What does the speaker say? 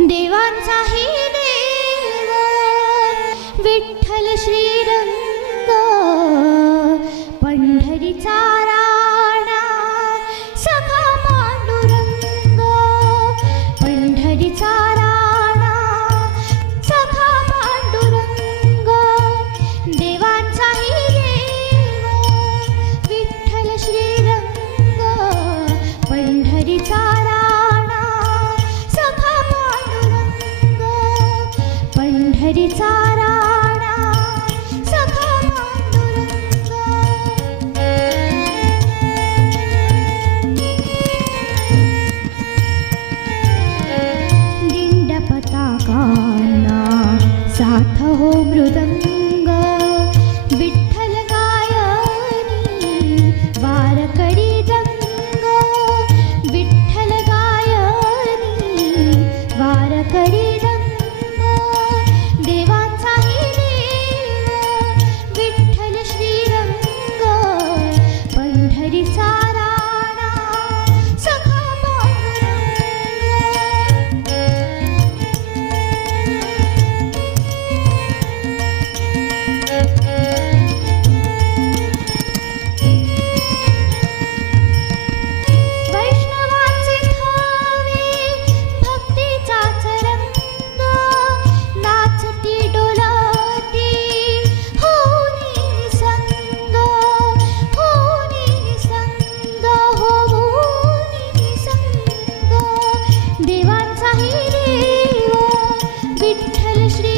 देवांचाही देव. विठ्ठल डोंगरीचा राणा सखा पांडुरंग दिंड पताकांना साथ हो मृदंग. कृष्ण